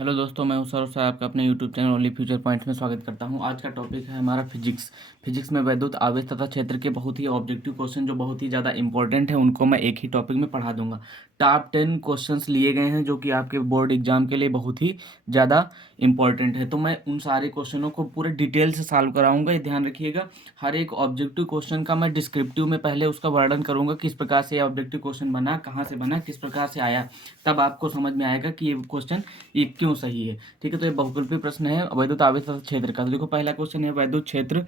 Hello दोस्तों, मैं हूं सौरभ सर, आपका अपने YouTube channel only future points में स्वागत करता हूं। आज का टॉपिक है हमारा फिजिक्स में वैद्युत आवेश तथा क्षेत्र के बहुत ही ऑब्जेक्टिव क्वेश्चन जो बहुत ही ज़्यादा इंपॉर्टेंट है, उनको मैं एक ही टॉपिक में पढ़ा दूंगा। टॉप 10 क्वेश्चंस लिए गए हैं जो कि आपके बोर्ड एग्जाम के लिए बहुत ही ज़्यादा इंपॉर्टेंट है। तो मैं उन सारे क्वेश्चनों को पूरे डिटेल से सॉल्व कराऊंगा, ये ध्यान रखिएगा। हर एक ऑब्जेक्टिव क्वेश्चन का मैं डिस्क्रिप्टिव में पहले उसका वर्णन करूंगा, किस प्रकार से ये ऑब्जेक्टिव क्वेश्चन बना, कहाँ से बना, किस प्रकार से आया। तब आपको समझ में आएगा कि ये क्वेश्चन ये क्यों सही है। ठीक है, तो ये बहुकल्पीय प्रश्न है वैद्युत आवेश तथा क्षेत्र का। तो देखो, पहला क्वेश्चन है वैद्युत क्षेत्र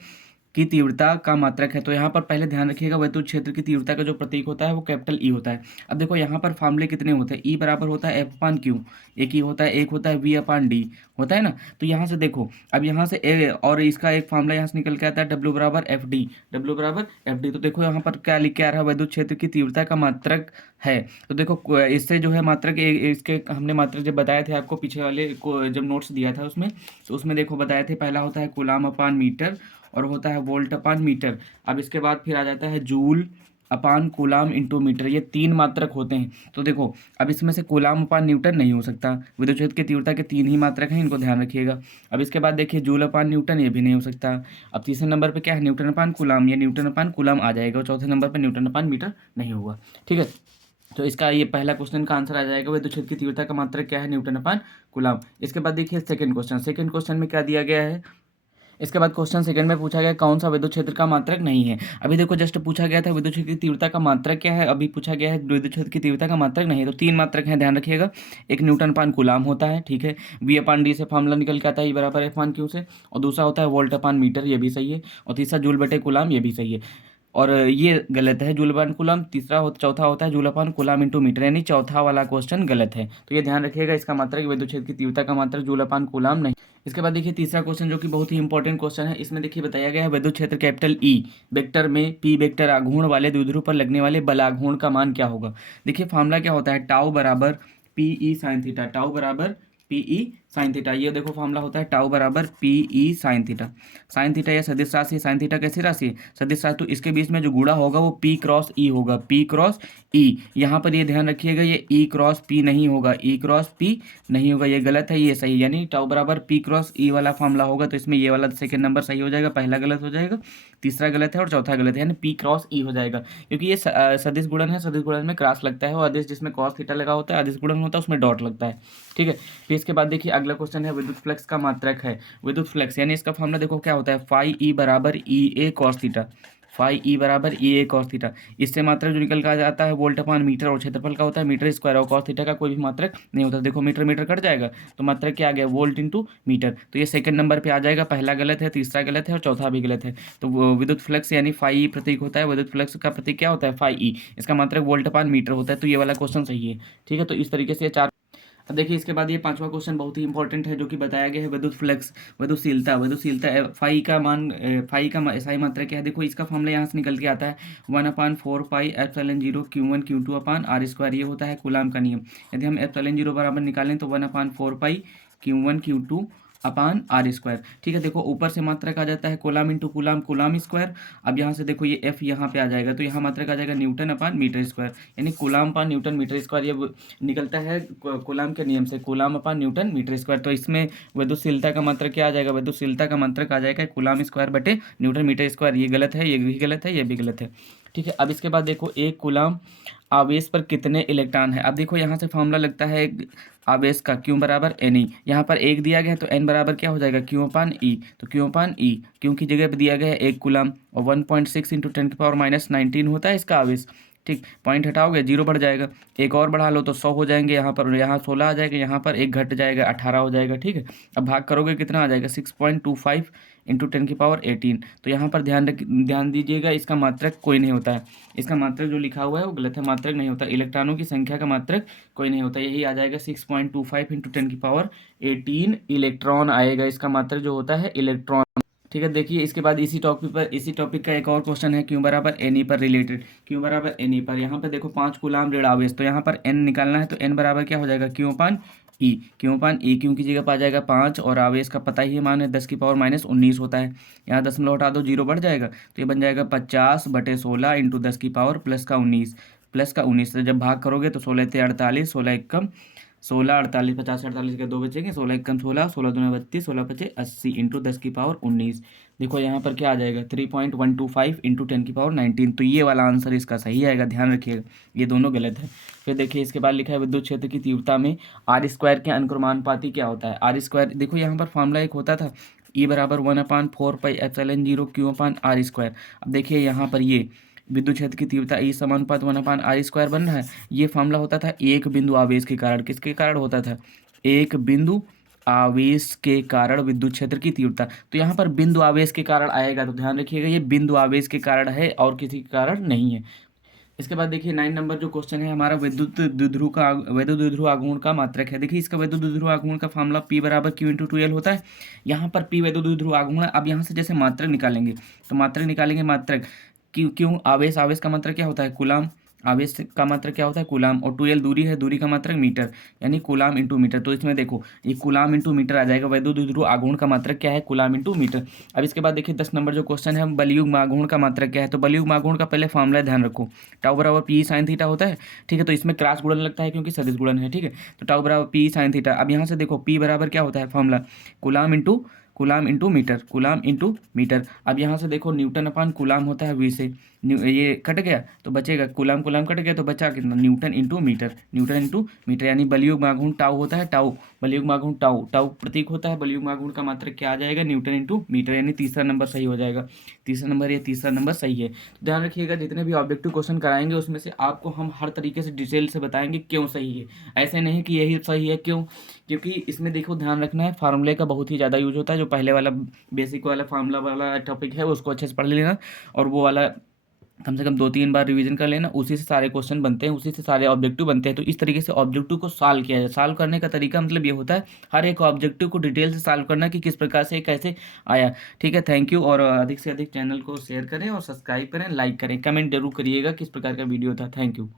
की तीव्रता का मात्रक है। तो यहाँ पर पहले ध्यान रखिएगा, वैद्युत क्षेत्र की तीव्रता का जो प्रतीक होता है वो कैपिटल ई होता है। अब देखो यहाँ पर फार्मूले कितने होते हैं। ई बराबर होता है एफ अपान क्यू, एक ई होता है, एक होता है वी अपान डी होता है ना। तो यहाँ से देखो, अब यहाँ से ए और इसका एक फार्मूला यहाँ से निकल के आता है डब्ल्यू बराबर एफ डी, डब्ल्यू बराबर एफ डी। तो देखो यहाँ पर क्या लिख के आ रहा है, वैद्युत क्षेत्र की तीव्रता का मात्रक है। तो देखो इससे जो है मात्रक इसके हमने मात्रक जब बताए थे आपको पीछे वाले को जब नोट्स दिया था उसमें, तो उसमें देखो बताए थे, पहला होता है कूलाम अपान मीटर और होता है वोल्ट अपान मीटर। अब इसके बाद फिर आ जाता है जूल अपान कूलाम इंटू मीटर। ये तीन मात्रक होते हैं। तो देखो, अब इसमें से कूलाम अपान न्यूटन नहीं हो सकता। विद्युत क्षेत्र की तीव्रता के तीन ही मात्रक हैं, इनको ध्यान रखिएगा। अब इसके बाद देखिए जूल अपान न्यूटन, ये भी नहीं हो सकता। अब तीसरे नंबर पे क्या है, न्यूटन अपान कूलाम, ये न्यूटन अपान कूलाम आ जाएगा। और चौथे नंबर पर न्यूटन अपान मीटर नहीं होगा। ठीक है, तो इसका ये पहला क्वेश्चन का आंसर आ जाएगा, विद्युत क्षेत्र की तीव्रता का मात्रक क्या है, न्यूटन अपान कूलाम। इसके बाद देखिए सेकंड क्वेश्चन में क्या दिया गया है। इसके बाद क्वेश्चन सेकंड में पूछा गया कौन सा विद्युत क्षेत्र का मात्रक नहीं है। अभी देखो जस्ट पूछा गया था विद्युत क्षेत्र की तीव्रता का मात्रक क्या है, अभी पूछा गया है विद्युत क्षेत्र की तीव्रता का मात्रक नहीं है। तो तीन मात्रक हैं, ध्यान रखिएगा। एक न्यूटन अपान कूलाम होता है, ठीक है, वी अपान डी से फॉर्मूला निकल के आता है, ई बराबर एफ अपान क्यू से। और दूसरा होता है वोल्ट अपान मीटर, ये भी सही है। और तीसरा जूल बटे कूलाम, ये भी सही है। और ये गलत है, जूल अपान कूलाम। चौथा होता है जूल अपान कूलाम इंटू मीटर, यानी चौथा वाला क्वेश्चन गलत है। तो ये ध्यान रखिएगा, इसका मात्रक विद्युत क्षेत्र की तीव्रता का मात्रक जूल अपान कूलाम नहीं। इसके बाद देखिए तीसरा क्वेश्चन जो कि बहुत ही इंपॉर्टेंट क्वेश्चन है। इसमें देखिए बताया गया है विद्युत क्षेत्र कैपिटल ई वेक्टर में पी वेक्टर आघूर्ण वाले द्विध्रुव पर लगने वाले बल आघूर्ण का मान क्या होगा। देखिए फार्मूला क्या होता है, टाउ बराबर P E sine theta, tau बराबर पी ई साइन थीटा। ये देखो फार्मूला होता है टाउ बराबर P E sine theta. Sine theta या सदिश राशि, साइन थीटा कैसी राशि है, सदिश राशि। तो इसके बीच में जो गुणा होगा वो पी क्रॉस ई होगा, पी क्रॉस ई। यहाँ पर ये ध्यान रखिएगा, ये ई क्रॉस पी नहीं होगा, ई क्रॉस पी नहीं होगा, ये गलत है, ये सही। यानी टाउ बराबर पी क्रॉस ई वाला फार्मूला होगा, तो इसमें ये वाला सेकंड नंबर सही हो जाएगा, पहला गलत हो जाएगा, तीसरा गलत है और चौथा गलत है, यानी पी क्रॉस ई हो जाएगा। क्योंकि ये सदिश गुणन है, सदिश गुणन में क्रॉस लगता है, और अदिश जिसमें कॉस थीटा लगा होता है, अदिश गुणन होता है उसमें डॉट लगता है। ठीक है, फिर इसके बाद देखिए अगला क्वेश्चन है विद्युत फ्लक्स का मात्रक है। विद्युत फ्लक्स यानी इसका फॉर्मूला देखो क्या होता है, फाई ई बराबर ई ए कॉस थीटा, फाई ई बराबर ई ए कॉस थीटा। इससे मात्रक जो निकल कर जाता है वोल्ट अपान मीटर, और क्षेत्रफल का होता है मीटर स्क्वायर, और कॉस थीटा का कोई भी मात्रक नहीं होता। देखो मीटर मीटर कट जाएगा, तो मात्रक क्या आ गया, वोल्ट इंटू मीटर। तो ये सेकंड नंबर पे आ जाएगा, पहला गलत है, तीसरा गलत है और चौथा भी गलत है। तो विद्युत फ्लक्स यानी फाई ई प्रतीक होता है, विद्युत फ्लक्स का प्रतीक क्या होता है, फाई ई। इसका मात्रक वोल्ट अपान मीटर होता है। तो ये वाला क्वेश्चन सही है। ठीक है, तो इस तरीके से चार। अब देखिए इसके बाद ये पांचवा क्वेश्चन बहुत ही इंपॉर्टेंट है, जो कि बताया गया है विद्युत फ्लक्स वैद्युतशीलता फाई का मान, फाई का SI मात्रा क्या है। देखो इसका फॉर्मूला यहाँ से निकल के आता है 1/4 पाई एप्सिलॉन 0 Q1 Q2 अपान R स्क्वायर। ये होता है कूलाम का नियम। यदि हम एप्सिलॉन 0 बराबर निकालें तो 1/4 पाई Q1 Q2 अपान R स्क्वायर। ठीक है, देखो ऊपर से मात्रक आ जाता है coulomb into coulomb, coulomb square. अब यहाँ से देखो ये F यहाँ पे आ जाएगा, तो यहाँ मात्रक आ जाएगा न्यूटन अपान मीटर स्क्वायर, यानी कूलाम अपान न्यूटन मीटर स्क्वायर। ये निकलता है कूलाम के नियम से, कूलाम अपान न्यूटन मीटर स्क्वायर। तो इसमें वैद्युतशीलता का मात्रक क्या आ जाएगा, वैद्युतशीलता का मात्रक आ जाएगा कूलाम स्क्वायर बटे न्यूटन मीटर स्क्वायर। ये गलत है, ये भी गलत है, ये भी गलत है। ठीक है, अब इसके बाद देखो एक कूलाम आवेश पर कितने इलेक्ट्रॉन है। अब देखो यहाँ से फॉर्मूला लगता है आवेश का, क्यू बराबर एन ई। यहाँ पर एक दिया गया है तो एन बराबर क्या हो जाएगा, क्यू अपान ई। तो क्यू अपान ई, क्यू की जगह पर दिया गया है एक कूलाम, और 1.6 इंटू 10⁻⁻19 होता है इसका आवेश। ठीक, पॉइंट हटाओगे जीरो बढ़ जाएगा, एक और बढ़ा लो तो 100 हो जाएंगे। यहाँ पर, यहाँ 16 आ जाएगा, यहाँ पर एक घट जाएगा, 18 हो जाएगा। ठीक है, अब भाग करोगे कितना आ जाएगा, 6.25 इंटू 10⁻18। तो यहाँ पर ध्यान दीजिएगा, इसका मात्रक कोई नहीं होता है। इसका मात्रक जो लिखा हुआ है वो गलत है, मात्रक नहीं होता। इलेक्ट्रॉनों की संख्या का मात्रक कोई नहीं होता, यही आ जाएगा 6.25 इंटू 10⁻18 इलेक्ट्रॉन आएगा। इसका मात्रक जो होता है इलेक्ट्रॉन। ठीक है, देखिए इसके बाद इसी टॉपिक का एक और क्वेश्चन है, क्यों बराबर एन ई पर रिलेटेड। क्यों बराबर एन ई पर, यहाँ पे देखो 5 कूलाम ऋण आवेश, तो यहाँ पर एन निकालना है, तो एन बराबर क्या हो जाएगा, क्यों अपान ई। क्यों अपान ई, क्यों की जगह पर आ जाएगा 5, और आवेश का पता ही है, मान है 10⁻−19 होता है। यहाँ दशमलव हटा दो, जीरो बढ़ जाएगा, तो ये बन जाएगा 50/16 इंटू 10⁻+19 प्लस का 19। जब भाग करोगे तो 16 × 48, 16 × 16 48 50 48 के 2 बचेंगे, 16 एकम 16, 16 दूना 32, 16 पचे 80 इंटू 10 की पावर 19। देखो यहाँ पर क्या आ जाएगा 3.125 इंटू 10 की पावर 19। तो ये वाला आंसर इसका सही आएगा, ध्यान रखिएगा, ये दोनों गलत है। फिर देखिए इसके बाद लिखा है विद्युत क्षेत्र की तीव्रता में आर स्क्वायर के अनुक्रमानुपाती क्या होता है। आर स्क्वायर देखो यहाँ पर फॉर्मूला एक होता था E बराबर 1/4πε0 Q/r²। अब देखिए यहाँ पर ये विद्युत क्षेत्र की तीव्रता E समानुपात 1/r² बन रहा है। ये फॉर्मूला होता था एक बिंदु आवेश के कारण। किसके कारण होता था? एक बिंदु आवेश के कारण विद्युत क्षेत्र की तीव्रता। तो यहाँ पर बिंदु आवेश के कारण आएगा, तो ध्यान रखिएगा ये बिंदु आवेश के कारण है और किसी के कारण नहीं है। इसके बाद देखिए 9 नंबर जो क्वेश्चन है हमारा विद्युत द्विध्रुव आघूर्ण का मात्रक है। देखिए इसका विद्युत द्विध्रुव आघूर्ण का फार्मूला P बराबर Q/2L होता है। यहाँ पर P विद्युत द्विध्रुव आघूर्ण है। अब यहाँ से जैसे मात्रक निकालेंगे, तो मात्रक निकालेंगे, मात्रक क्यों आवेश, आवेश का मात्रक क्या होता है? कूलाम। आवेश का मात्रक क्या होता है? कूलाम। और 2L दूरी है, दूरी का मात्रक मीटर, यानी कूलाम इंटू मीटर। तो इसमें देखो ये कूलाम इंटू मीटर आ जाएगा। विद्युत द्विध्रुव आघूर्ण का मात्रक क्या है? Coulomb into metre. अब इसके बाद देखिए 10 नंबर जो क्वेश्चन है बलयुग्म आघूर्ण का मात्रक क्या है। तो बलयुग्म आघूर्ण का पहले फॉर्मूला ध्यान रखो, टाउ बराबर पी साइन थीटा होता है, ठीक है। तो इसमें क्रॉस गुणन लगता है क्योंकि सदिश गुणन है, ठीक है। तो टाउ बराबर पी साइन थीटा। अब यहाँ से देखो पी बराबर क्या होता है formula? Coulomb into metre, coulomb into metre. अब यहाँ से देखो न्यूटन अपान कूलाम होता है वी से, ये कट गया तो बचेगा कूलाम, कूलाम कट गया तो बचा कितना? न्यूटन इंटू मीटर, यानी बलयुग्म आघूर्ण टाउ होता है, टाउ बलयुग्म आघूर्ण टाउ प्रतीक होता है। बलयुग्म आघूर्ण का मात्रक क्या आ जाएगा? न्यूटन इंटू मीटर, यानी तीसरा नंबर सही हो जाएगा। तीसरा नंबर सही है। तो ध्यान रखिएगा जितने भी ऑब्जेक्टिव क्वेश्चन कराएंगे उसमें से आपको हम हर तरीके से डिटेल से बताएंगे क्यों सही है। ऐसे नहीं कि यही सही है, क्यों? क्योंकि इसमें देखो ध्यान रखना है फार्मूले का बहुत ही ज़्यादा यूज होता है। जो पहले वाला बेसिक वाला फार्मूला वाला टॉपिक है उसको अच्छे से पढ़ लेना, और वो वाला कम से कम 2-3 बार रिवीजन कर लेना। उसी से सारे क्वेश्चन बनते हैं, उसी से सारे ऑब्जेक्टिव बनते हैं। तो इस तरीके से ऑब्जेक्टिव को सॉल्व किया जाए। सॉल्व करने का तरीका मतलब ये होता है हर एक ऑब्जेक्टिव को डिटेल से सॉल्व करना कि किस प्रकार से कैसे आया, ठीक है। Thank you. और अधिक से अधिक चैनल को शेयर करें और सब्सक्राइब करें, लाइक करें, कमेंट जरूर करिएगा किस प्रकार का वीडियो था। Thank you.